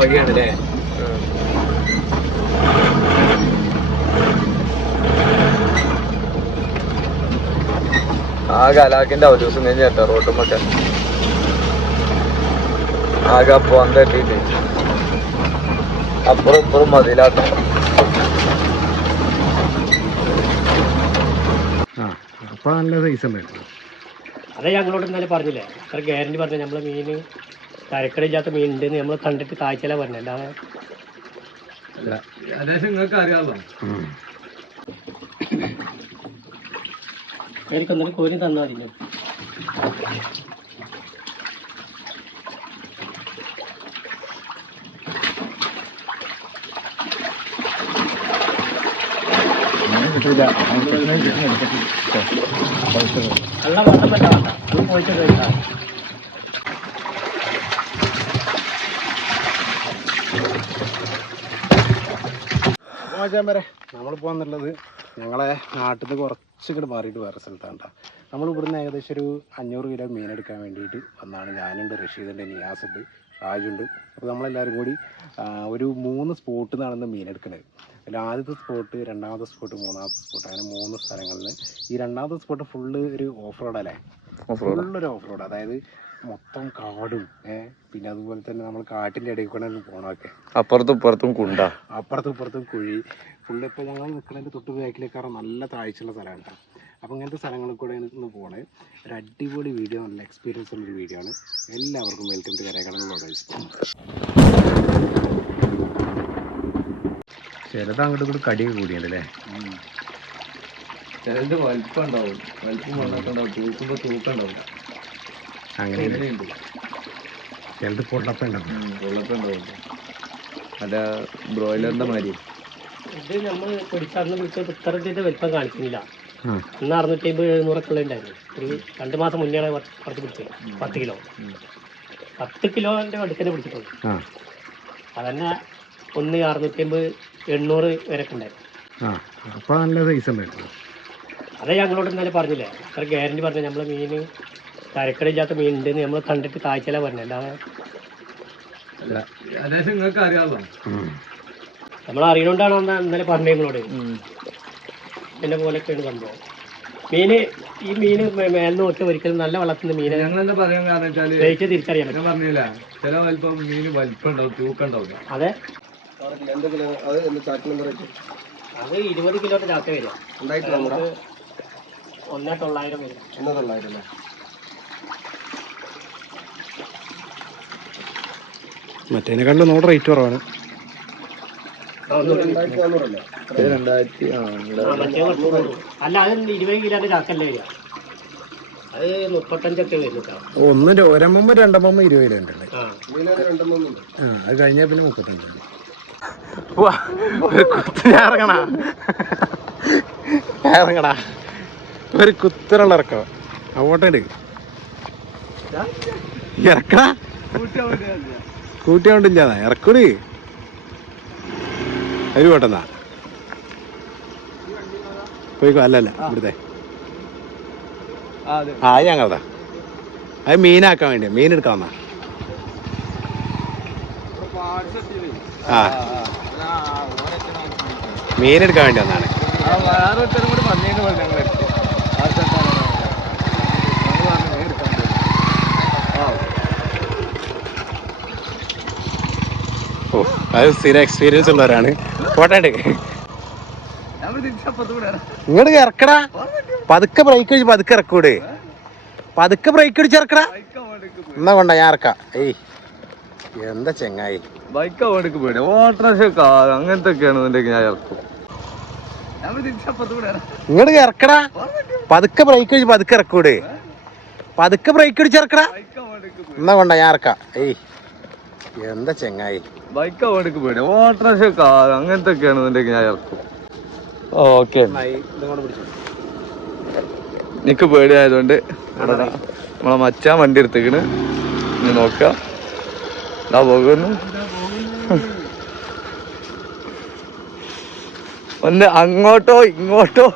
വഴിയാണല്ലേ? ആകെ അലാക്കിന്റെ ദിവസം കഴിഞ്ഞ കേട്ടോ റോട്ടുമൊക്കെ ആകെ പോന്തട്ടിട്ട് അപ്പുറം ഇപ്പുറം മതിലാട്ടോ. അപ്പൊ നല്ല സൈസ് ഉണ്ടായിരുന്നു. അതെ ഞങ്ങളോട് ഇന്നലെ പറഞ്ഞില്ലേ, അത്ര ഗ്യാരണ്ടി പറഞ്ഞു. നമ്മളെ മീന് തരക്കടില്ലാത്ത മീൻ ഉണ്ടെന്ന് നമ്മൾ കണ്ടിട്ട് കാഴ്ചയില പറഞ്ഞ. അല്ലാതെ നിങ്ങൾക്ക് അറിയാമോ? എനിക്ക് ഒന്നും കോരി തന്നാ മതി. നല്ല വെള്ളം വേണ്ട, അത് പോയിട്ട് കഴിക്കാം. നമ്മളിപ്പോൾ വന്നുള്ളത് ഞങ്ങളെ നാട്ടിൽ നിന്ന് കുറച്ചിങ്ങോട്ട് മാറിയിട്ട് വേറെ സ്ഥലത്താണ്. നമ്മൾ ഇവിടുന്ന് ഏകദേശം ഒരു 500 കിലോ മീനെടുക്കാൻ വേണ്ടിയിട്ട് വന്നാണ്. ഞാനുണ്ട്, റഷീദുണ്ട്, നിയാസുണ്ട്, ഷാജുണ്ട്. അപ്പോൾ നമ്മളെല്ലാവരും കൂടി ഒരു 3 സ്പോട്ടിൽ നിന്നാണ് മീനെടുക്കുന്നത്. അതിൽ ആദ്യത്തെ സ്പോട്ട്, രണ്ടാമത്തെ സ്പോട്ട്, മൂന്നാമത്തെ സ്പോട്ട്, അങ്ങനെ 3 സ്ഥലങ്ങളിൽ. ഈ രണ്ടാമത്തെ സ്പോട്ട് ഫുള്ള് ഒരു ഓഫ് റോഡ് അല്ലേ? ഫുള്ളൊരു ഓഫ് റോഡ്. അതായത് മൊത്തം കാടും പിന്നെ അതുപോലെ തന്നെ നമ്മൾ കാട്ടിൻ്റെ ഇടയിൽ കൂടെ പോകണമൊക്കെ. അപ്പുറത്തും ഇപ്പുറത്തും കുണ്ട, അപ്പുറത്തും ഇപ്പുറത്തും കുഴി. ഫുള്ള് ഇപ്പോൾ ഞങ്ങൾ നിൽക്കുന്നതിൻ്റെ തൊട്ട് ബാക്കിലേക്കാണ് നല്ല താഴ്ചയുള്ള സ്ഥലമാണ്. അപ്പോൾ ഇങ്ങനത്തെ സ്ഥലങ്ങളിൽ കൂടെ ഇന്ന് പോകണേ ഒരു അടിപൊളി വീഡിയോ, നല്ല എക്സ്പീരിയൻസ് ഉള്ളൊരു വീഡിയോ ആണ്. എല്ലാവർക്കും വെൽക്കം ടു കരകടൽ വ്ളോഗേഴ്സ്. ചിലത് അങ്ങോട്ട് കൂടി കടിയൊക്കെ കൂടിയുണ്ടല്ലേ? ചിലത് വലിപ്പം ഉണ്ടാവും, വലിപ്പം മണ്ണൊക്കെ ഉണ്ടാവും, തൂക്കുമ്പോൾ തൂക്കുണ്ടാവും. അങ്ങനെയുണ്ട്. ചിലത് പൊള്ളപ്പുണ്ടാവും, പൊള്ളപ്പുണ്ടാവും. അല്ല ബ്രോയിലറിന്റെ മാതിരി. ഇത് നമ്മൾ പിടിച്ചന്ന് പിടിച്ച് ഇത്തരത്തിൻ്റെ വലിപ്പം കാണിക്കുന്നില്ല. ഇന്ന് 650-700 ഉണ്ടായിരുന്നു. ഒരു 2 മാസം മുന്നേ കുറച്ച് പിടിച്ചത് 10 കിലോ. 10 കിലോൻ്റെ അടുക്കനെ പിടിച്ചിട്ടുണ്ട്. അതന്നെ 650-800 വരെയൊക്കെ ഉണ്ടായിരുന്നു. അപ്പോൾ നല്ല സൈസ് ഉണ്ടായിരുന്നു. അതെ ഞങ്ങളോട് ഇന്നലെ പറഞ്ഞില്ലേ, അത്ര ഗ്യാരണ്ടി പറഞ്ഞു. നമ്മളെ മീന് തരക്കടില്ലാത്ത മീൻ ഉണ്ടെന്ന് നമ്മൾ കണ്ടിട്ട് കാഴ്ചയില പറഞ്ഞ. അല്ലാതെ നിങ്ങൾക്ക് അറിയാമോ? നമ്മൾ അറിയണോണ്ടാണോ ഇന്നലെ പറഞ്ഞത് നിങ്ങളോട്. എന്നെ പോലെയൊക്കെയാണ് സംഭവം. മീന് ഈ മീന് മേലെ നോക്കി ഒരിക്കലും നല്ല വളർത്തുന്ന മീനെ ഞങ്ങളെന്താ പറയാൻ കാരണം വെച്ചാല് വെയിറ്റ് തിരിച്ചറിയാൻ പറ്റും. പറഞ്ഞില്ല, ചില വലിപ്പം മീന് വലിപ്പം ഉണ്ടാവും, തൂക്കം ഉണ്ടാവില്ല. അതെ, അത് 20 കിലോയുടെ ചാക്ക വരും. 1,900 വരും. മറ്റേതിനെക്കാളും 100 റേറ്റ് കുറവാണ്. അല്ല, അത് 20 കിലോയുടെ ചാക്കല്ലേ വരിക. അത് 35 വരും കേട്ടോ. ഒരമ്മ 2 20 കിലോ ഉണ്ടല്ലേ? അത് കഴിഞ്ഞാൽ പിന്നെ 35. ഇറങ്ങണ ഒരു കുത്തനുള്ള ഇറക്കം. അങ്ങോട്ടുണ്ട് ഇറക്കണ കൂട്ടിയാണ്ടില്ല, ഇറക്കൂടി ഒരു കോട്ടെന്നാ പോയിക്കോ. അല്ലല്ല ഇവിടുത്തെ അത് ഞങ്ങളതാ. അത് മീനാക്കാൻ വേണ്ടിയാ, മീൻ എടുക്കാൻ വന്നാ. മീൻ എടുക്കാൻ വേണ്ടി വന്നാണ്. ഓ, അത് സ്ഥിരം എക്സ്പീരിയൻസ് ഉള്ളവരാണ്. പോട്ടെ ഇങ്ങോട്ട് ഇറക്കടാ. പതുക്കെ ബ്രേക്ക് അടിച്ച് പതുക്കെ ഇറക്കൂടെ. പതുക്കെ ബ്രേക്ക് അടിച്ച് ഇറക്കടാ. എന്നാ കൊണ്ടാ ഞാൻ ഇറക്കാം. ഏയ് എന്താ ചെങ്ങായി, ബൈക്ക് അവിടേക്ക് പോയി ഓട്ടോറിക്ഷ അങ്ങനത്തെ ഒക്കെയാണ് ഞാൻ ഇറക്കും. ഇങ്ങോട്ട് ഇറക്കടാ. പതുക്കെ ബ്രേക്ക് അടിച്ച് പതുക്കെ ഇറക്കൂടെ. പതുക്കെ ബ്രേക്ക് അടിച്ച് ഇറക്കടാ. എന്നാ കൊണ്ടാ ഞാൻ ഇറക്കാം. ഏയ് എന്താ ചെങ്ങായി, ബൈക്ക് അവിടേക്ക് പോയി ഓട്ടോറിക്ഷ അങ്ങനത്തെ ഒക്കെയാണ് ഞാൻ ഇറക്കും. ഓക്കെ, എനിക്ക് പേടിയായതുകൊണ്ട് നമ്മളെ മച്ചാൻ വണ്ടി എടുത്തേക്കണ്. ഇനി നോക്കാം. ഇതാ പോകുന്നു. ഒന്ന് അങ്ങോട്ടോ ഇങ്ങോട്ടോ.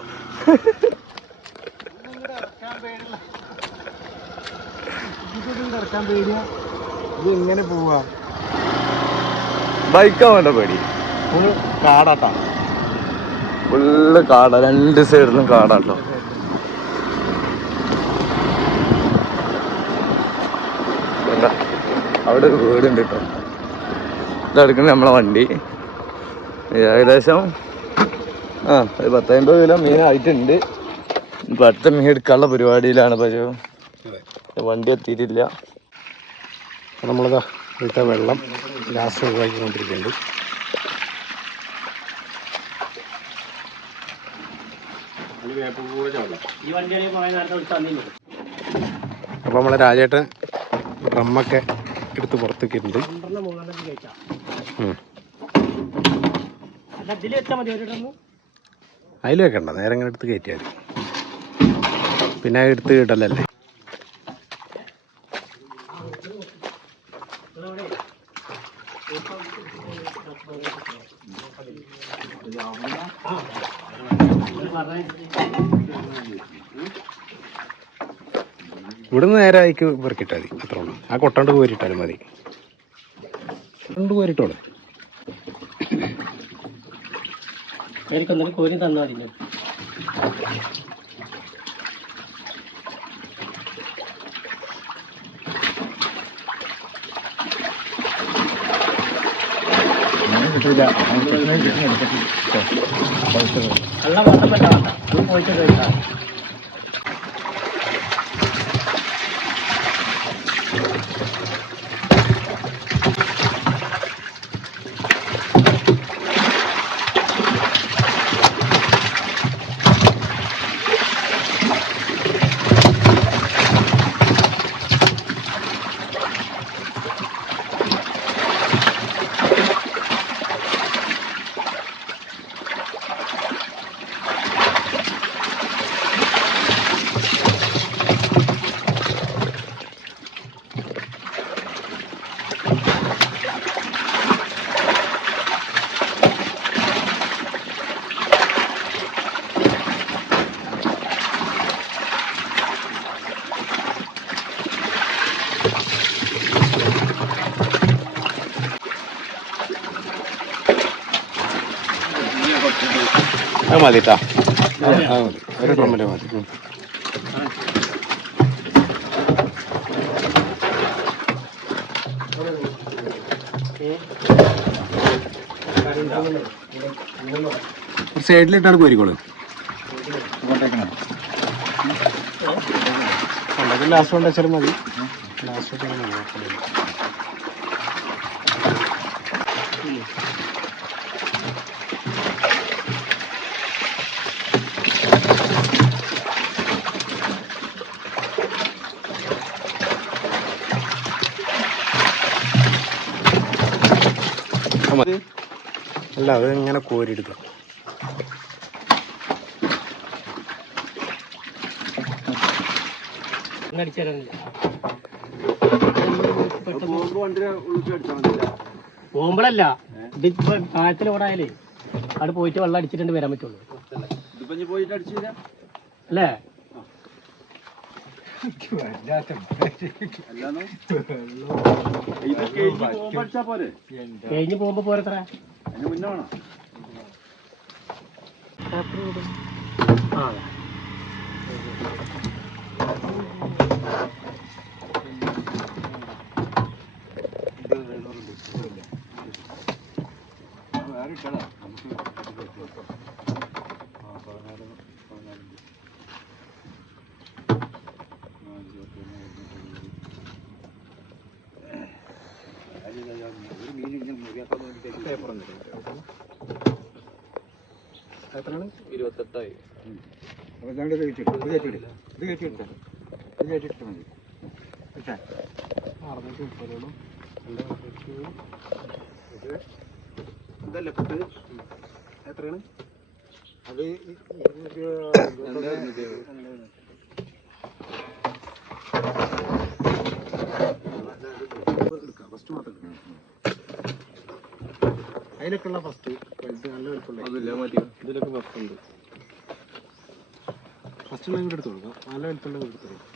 ഇങ്ങനെ പോവാ. ബൈക്കാവണ്ട പേടി. ഫുൾ കാടാട്ടാ, ഫുള്ള് കാടാ, രണ്ട് സൈഡിലും കാടാട്ടോ. അവിടെ ഒരു വീടുണ്ട് കേട്ടോ. ഇതെടുക്കുന്നത് നമ്മളെ വണ്ടി. ഏകദേശം ഒരു 10-50 കിലോ മീനായിട്ടുണ്ട്. ഇപ്പം അടുത്ത മീൻ എടുക്കാനുള്ള പരിപാടിയിലാണ്. പക്ഷേ വണ്ടി എത്തിയിട്ടില്ല. നമ്മളിതാ ഇവിടുത്തെ വെള്ളം ലാസ്റ്റ് ഒഴിവാക്കിക്കൊണ്ടിരിക്കുന്നുണ്ട്. അപ്പോൾ നമ്മളെ രാജേട്ടൻ ഡ്രമ്മൊക്കെ എടുത്ത് പുറത്തേക്കിട്ടുണ്ട്. അതിൽ വെക്കണ്ട, നേരെ ഇങ്ങനെ എടുത്ത് കയറ്റിയാൽ പിന്നെ എടുത്ത് ഇടലല്ലേ. ഇവിടുന്ന് നേരെ അയക്ക് പെറുക്കിട്ടാൽ മതി, അത്ര ഉള്ളൂ. ആ കൊട്ടാണ്ട് കോരിട്ടാലും മതി. കോരിട്ടോളെ കോരി തന്നാൽ മതി. നല്ല ബന്ധപ്പെട്ട പോയിട്ട് കഴിക്കാം. അത് മതി കേട്ടോ, അത് മതി, ഒരു ഡ്രമ്മില് മതി. സൈഡിലിട്ടാണ് കോരിക്കോളൂ. ലാസ്റ്റ് കൊണ്ട് വെച്ചാലും മതി. ലാസ്റ്റ് മതി. അല്ല, അത് ഇങ്ങനെ കോരിയെടുക്കാം. പോകുമ്പോഴല്ല, ഇതിപ്പോ കാലത്തിൽ ഓടായാലേ അവിടെ പോയിട്ട് വെള്ളം അടിച്ചിട്ടുണ്ട് വരാൻ പറ്റുള്ളൂ അല്ലേ? കഴിഞ്ഞ് പോകുമ്പോ പോരത്ര എത്രയാണ്? 28 എത്രയാണ് അത്? ഫസ്റ്റ് മാത്രം അതിലൊക്കെ ഉള്ള ഫസ്റ്റ് വലുത് നല്ല വലുപ്പമുള്ള ഇതിലൊക്കെ ഫസ്റ്റ് ഉണ്ട്. ഫസ്റ്റ് ഉള്ള ഇങ്ങോട്ട് എടുത്ത് കൊടുക്കാം. നല്ല വലുപ്പമുള്ള എടുത്ത് കൊടുക്കാം.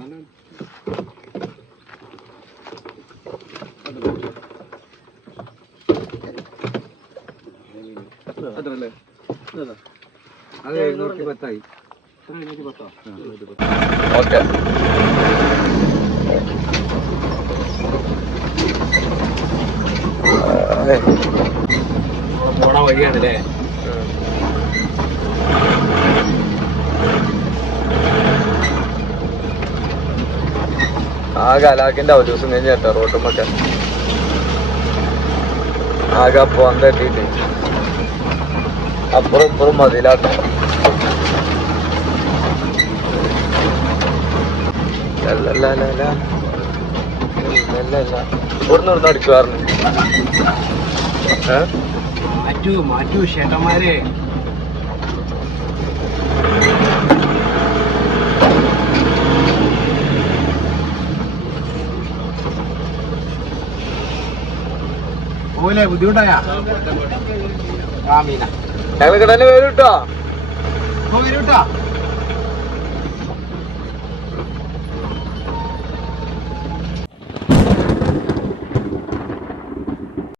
നല്ല അത്രല്ലേ അത് 710 ഓക്കെ. പോണ വഴിയാണല്ലേ. ആകെ അലാക്കിന്റെ ദിവസം കഴിഞ്ഞ് കേട്ടോ റോട്ടുമൊക്കെ ആകെ പോകാൻ തട്ടിട്ട് അപ്പുറം ഇപ്പുറം മതിലാട്ടോ. ഇവിടുന്ന് ഇവിടുന്ന് അടിക്കുവാറുണ്ട്. മാറ്റു ചേട്ടന്മാരെ. പോലെ ബുദ്ധിമുട്ടായ ഞങ്ങൾ കിട്ടാൻ വരും കേട്ടോ. വരും കേട്ടോ.